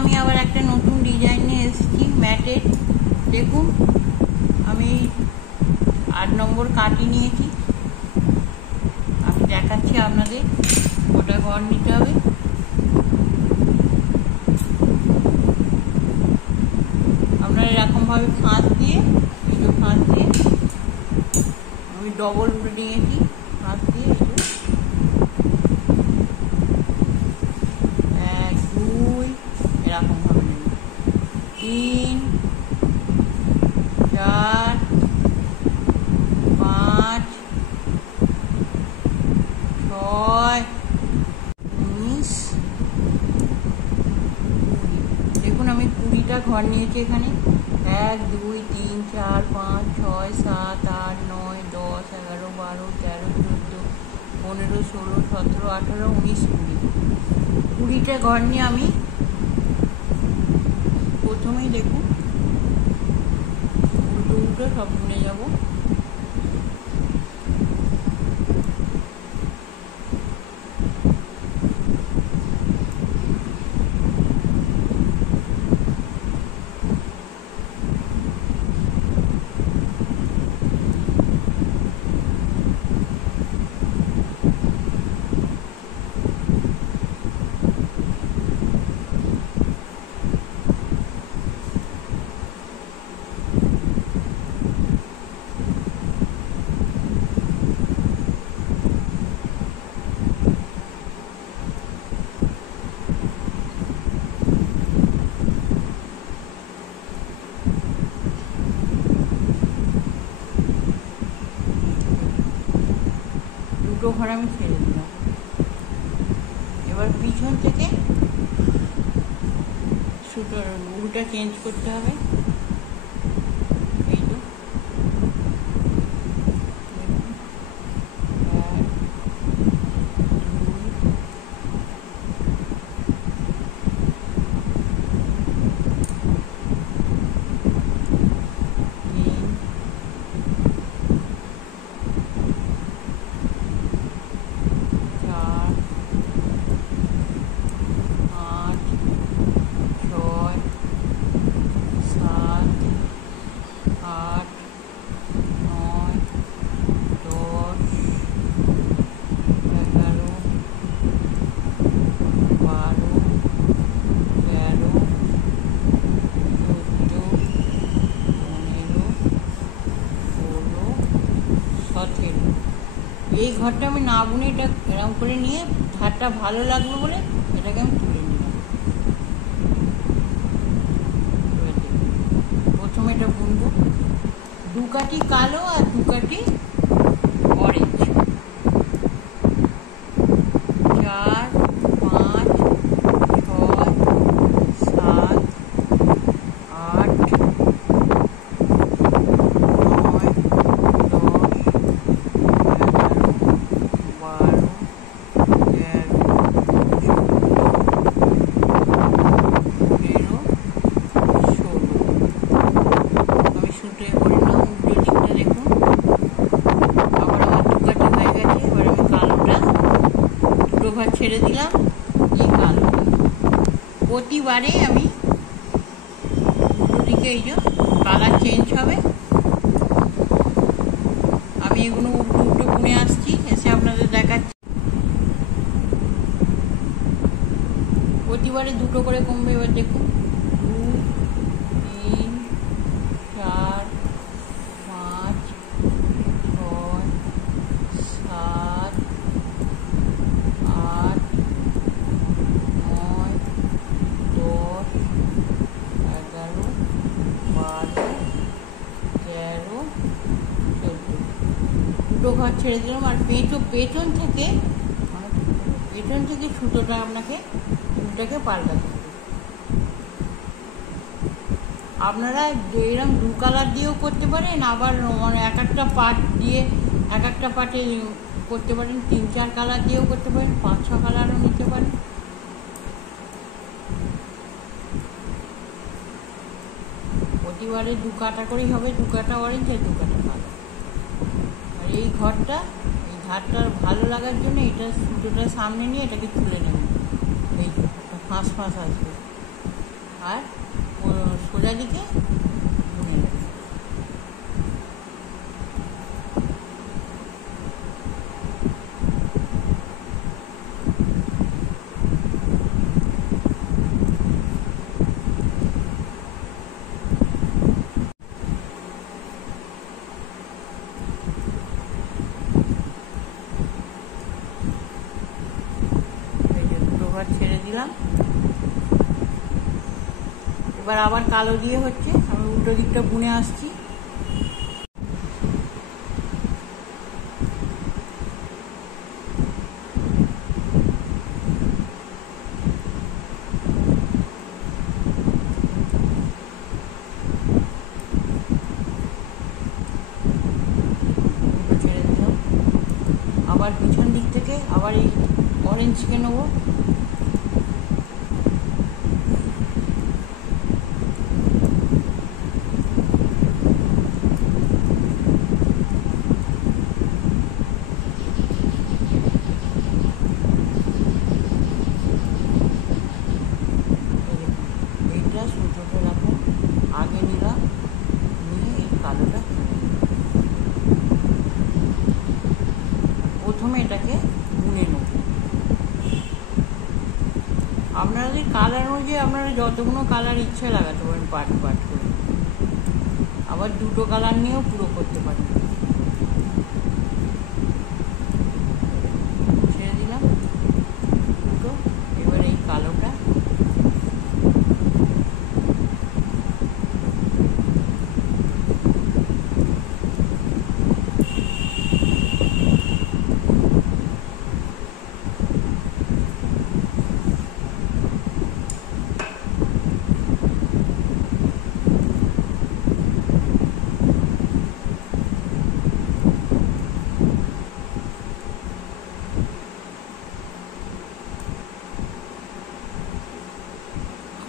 আমি আবার একটা নতুন ডিজাইন নিয়ে এসেছি ম্যাটের। দেখুন আমি 8 নম্বর কাটি নিয়েছি, আমি দেখাচ্ছি আপনাদের। ওটা ঘর নিতে হবে। আপনারা এরকমভাবে ফাঁস দিয়ে আমি ডবল উঠে নিয়েছি, ফাঁস দিয়ে 1 2 এরকমভাবে নেব, 3 4 5 6 19। দেখুন আমি 20টা ঘর নিয়েছি এখানে। 1 2 3 4 5 6 7 8 9 10 11 12 13 14 15 16 17 18 19 20টা ঘর নিয়ে আমি প্রথমেই দেখুন উল্টো উল্টো সব বুনে যাব। দুটো ঘর আমি ছেড়ে দিলাম। এবার পিছন থেকে সুতোর উলটা চেঞ্জ করতে হবে। এই তো এই ঘরটা আমি না বুনে এটা এরকম করে নিয়ে ধারটা ভালো লাগলো বলে এটাকে আমি তুলে নিলাম। প্রথমে এটা বুনবো, 2 কাঠি কালো আর 2 কাঠি অরেঞ্জ। 4 5 6 7 8 ছেড়ে দিলাম। এই কালো প্রতিবারে আমি দুদিকে এই যে কালার চেঞ্জ হবে। আমি এগুলো উল্টো উল্টো বুনে আসছি, এসে আপনাদের দেখাচ্ছি। প্রতিবারে দুটো করে কমবে। এবার দেখুন 2 3 4 5 6 7 8 9 10 11 12 13 14 দুটো ঘর ছেড়ে দিলাম। আর পেছন থেকে সুতোটা আপনাকে উল্টাকে পাল্টাতে হবে। আপনারা এরকম 2 কালার দিয়েও করতে পারেন, আবার মানে এক একটা পার্ট দিয়ে এক একটা পার্টে করতে পারেন, 3 4 কালার দিয়েও করতে পারেন, 5 6 কালারও নিতে পারেন। প্রতিবারে 2 কাটা করেই হবে, 2 কাটা অরেঞ্জ আর 2 কাটা কালো। আর এই ঘরটা এই ধারটা ভালো লাগার জন্য এটা সুতোটা সামনে নিয়ে এটাকে তুলে নেব। এই ফাঁস ফাঁস আসবে। আর সোজা দিকে বুনে নেব। ছেড়ে দিলাম। এবার আবার কালো দিয়ে হচ্ছে, আমি উল্টো দিকটা বুনে আসছি। ছেড়ে দিলাম। আবার পিছন দিক থেকে আবার এই অরেঞ্জকে নেবো। সুতোটা রাখুন, আগে নিলাম, নিয়ে এই কালোটা প্রথমে এটাকে বুনে নেব। আপনারা যদি কালার অনুযায়ী আপনারা যতগুলো কালার ইচ্ছে লাগাতে পারেন পাট পাট করে, আবার দুটো কালার নিয়েও পুরো করতে পারেন। ছেড়ে দিলাম দুটো। এবার এই কালোটা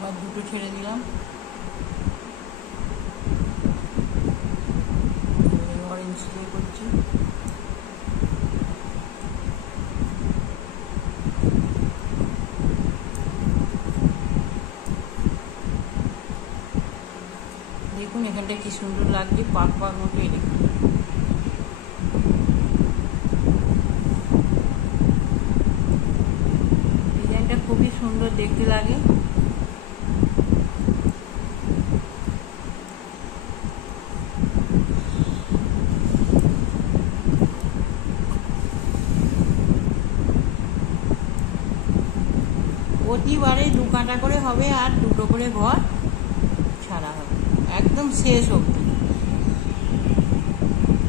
আবার দুটো ছেড়ে দিলাম। অরেঞ্জ দিয়ে করছি। দেখুন এখানটা কি সুন্দর লাগছে, পাক পাক মতো। দেখুন ডিজাইনটা খুবই সুন্দর দেখতে লাগে। প্রতিবারে 2 কাঁটা করে হবে আর দুটো করে ঘর ছাড়া হবে একদম শেষ অবধি।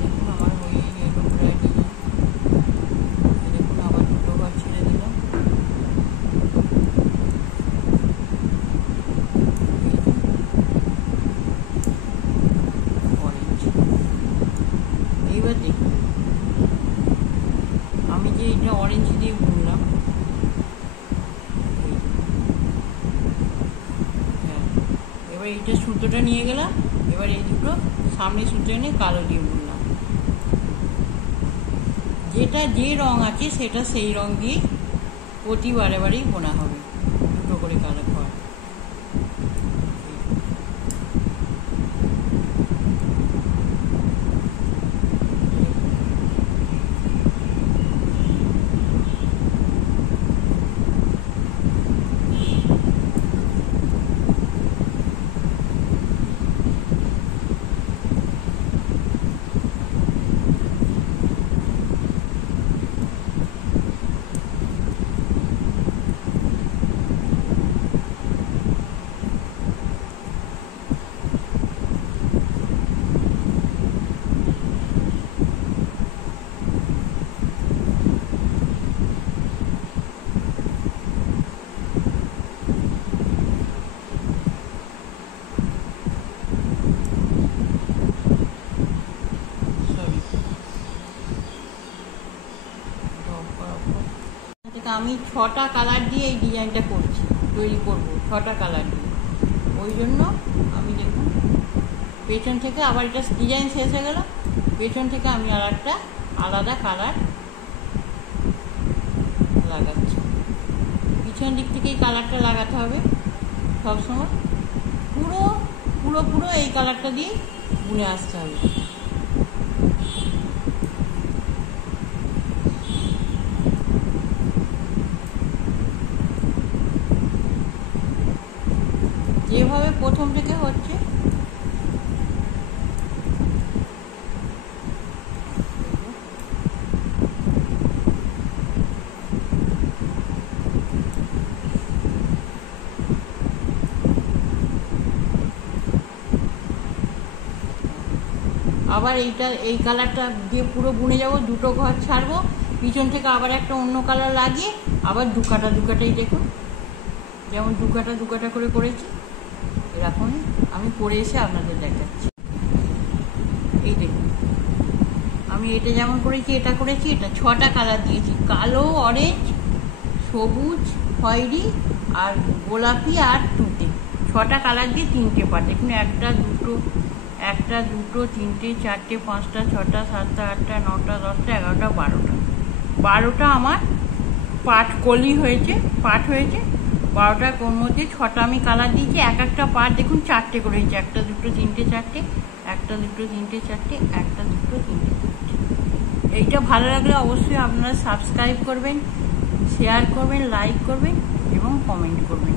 দেখুন আমার হয়ে গেল প্রায় ডিজাইন। দেখুন আবার দুটো ঘর ছেড়ে দিলাম। অরেঞ্জ। এইবার দেখুন আমি যে এটা অরেঞ্জ দিয়ে বুনলাম, এবার এইটা সুতোটা নিয়ে গেলাম। এবার এই দুটো সামনে সুতো এনে কালো দিয়ে বুনলাম। যেটা যে রং আছে সেটা সেই রং দিয়ে প্রতি বারেই বোনা হবে, দুটো করে কালো ঘর। আমি 6টা কালার দিয়ে এই ডিজাইনটা করছি, তৈরি করব 6টা কালার দিয়ে। ওই জন্য আমি দেখুন পেছন থেকে আবার এটা ডিজাইন শেষ হয়ে গেল, পেছন থেকে আমি আর একটা আলাদা কালার লাগাচ্ছি। পিছন দিক থেকেই কালারটা লাগাতে হবে সবসময়। পুরো পুরো এই কালারটা দিয়ে বুনে আসতে হবে। যেভাবে প্রথম থেকে হচ্ছে আবার এই কালারটা দিয়ে পুরো বুনে যাব, দুটো ঘর ছাড়বো, পিছন থেকে আবার একটা অন্য কালার লাগিয়ে আবার দু কাটাই দেখুন, যেমন দু কাটা করে করেছি এরকমই আমি করে এসে আপনাদের দেখাচ্ছি। এই দেখুন আমি এটা যেমন করেছি এটা করেছি, এটা 6টা কালার দিয়েছি, কালো, অরেঞ্জ, সবুজ, খয়েরি আর গোলাপি আর তুঁতে, 6টা কালার দিয়ে 3টে পাট। দেখুন একটা দুটো তিনটে চারটে পাঁচটা ছটা সাতটা আটটা নটা দশটা 11টা 12টা আমার পাট হয়েছে 12টার মধ্যে 6টা আমি কালার দিয়েছি। একটা পাট দেখুন 4টে করে হয়েছে, একটা দুটো তিনটে চারটে, একটা দুটো তিনটে চারটে, একটা দুটো তিনটে চারটে। এইটা ভালো লাগলে অবশ্যই আপনারা সাবস্ক্রাইব করবেন, শেয়ার করবেন, লাইক করবেন এবং কমেন্ট করবেন।